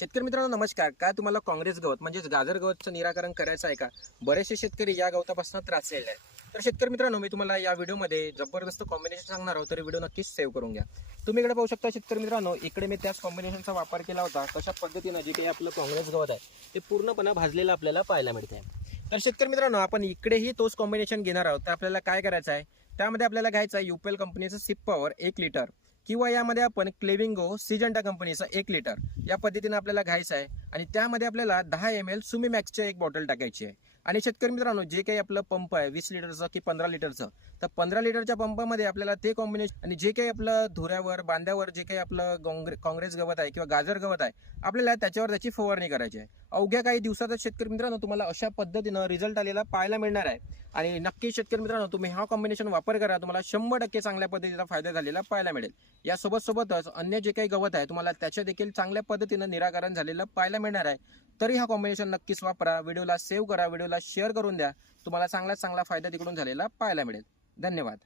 शेतकरी मित्रांनो नमस्कार. काय तुम्हाला काँग्रेस गवत म्हणजेच गाजर गवतचं निराकरण करायचं आहे का? बरेचसे शेतकरी या गवतापासून त्रासलेले आहेत. तर शेतकरी मित्रांनो मी तुम्हाला या व्हिडिओमध्ये जबरदस्त कॉम्बिनेशन सांगणार आहोत तर व्हिडिओ नक्कीच सेव्ह करून घ्या. तुम्ही इकडे पाहू शकता शेतकरी मित्रांनो इकडे मी त्याच कॉम्बिनेशनचा वापर केला होता. तशा पद्धतीनं जे काही आपलं काँग्रेस गवत आहे ते पूर्णपणे भाजलेलं आपल्याला पाहायला मिळते आहे तर शेतकरी मित्रांनो आपण इकडेही तोच कॉम्बिनेशन घेणार आहोत. तर आपल्याला काय करायचं आहे? त्यामध्ये आपल्याला घ्यायचं आहे युपीएल कंपनीचं सिप पॉवर एक लिटर किंवा यामध्ये आपण क्लेविंगो सिजंटा कंपनीचं एक लिटर या पद्धतीने आपल्याला घ्यायचं आहे. आणि त्यामध्ये आपल्याला दहा एम एल सुमी मॅक्सचे एक बॉटल टाकायची आहे. आणि शेतकरी मित्रांनो जे काही आपलं पंप आहे वीस लिटरचं की पंधरा लिटरचं तर पंधरा लिटरच्या पंपामध्ये आपल्याला ते कॉम्बिनेशन आणि जे काही आपलं धुऱ्यावर बांध्यावर जे काही आपलं काँग्रेस गवत आहे किंवा गाजर गवत आहे आपल्याला त्याच्यावर त्याची फवारणी करायची आहे. अवघ्या काही दिवसातच शेतकरी मित्रांनो तुम्हाला अशा पद्धतीनं रिझल्ट आलेला पाहायला मिळणार आहे. आणि नक्की शेतकरी मित्रांनो तुम्ही हा कॉम्बिनेशन वापर करा तुम्हाला शंभर टक्के चांगल्या पद्धतीचा फायदा झालेला पाहायला मिळेल. यासोबत सोबतच अन्य जे काही गवत आहे तुम्हाला त्याच्या देखील चांगल्या पद्धतीनं निराकरण झालेलं पाहायला मिळणार आहे. तरी हा कॉम्बिनेशन नक्कीच वापरा. व्हिडिओला सेव्ह करा. व्हिडिओला शेअर करून द्या. तुम्हाला चांगला चांगला फायदा तिकडून झालेला पाहायला मिळेल. धन्यवाद.